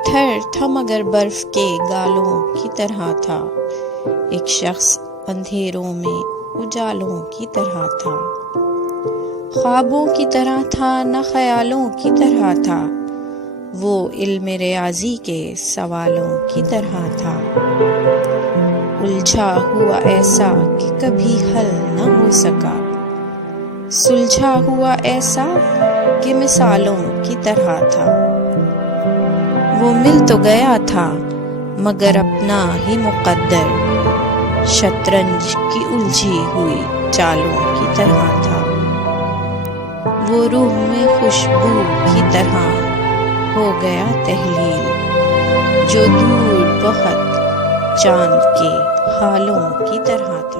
پتھر تھا مگر برف کے گالوں کی طرح تھا، ایک شخص اندھیروں میں اجالوں کی طرح تھا، خوابوں کی طرح تھا نہ خیالوں کی طرح تھا، وہ علم ریاضی کے سوالوں کی طرح تھا، الجھا ہوا ایسا کہ کبھی حل نہ ہو سکا، سلجھا ہوا ایسا کہ مثالوں کی طرح تھا، وہ مل تو گیا تھا مگر اپنا ہی مقدر، شطرنج کی الجھی ہوئی چالوں کی طرح تھا، وہ روح میں خوشبو کی طرح ہو گیا تحلیل، جو دور بہت چاند کے حالوں کی طرح تھا۔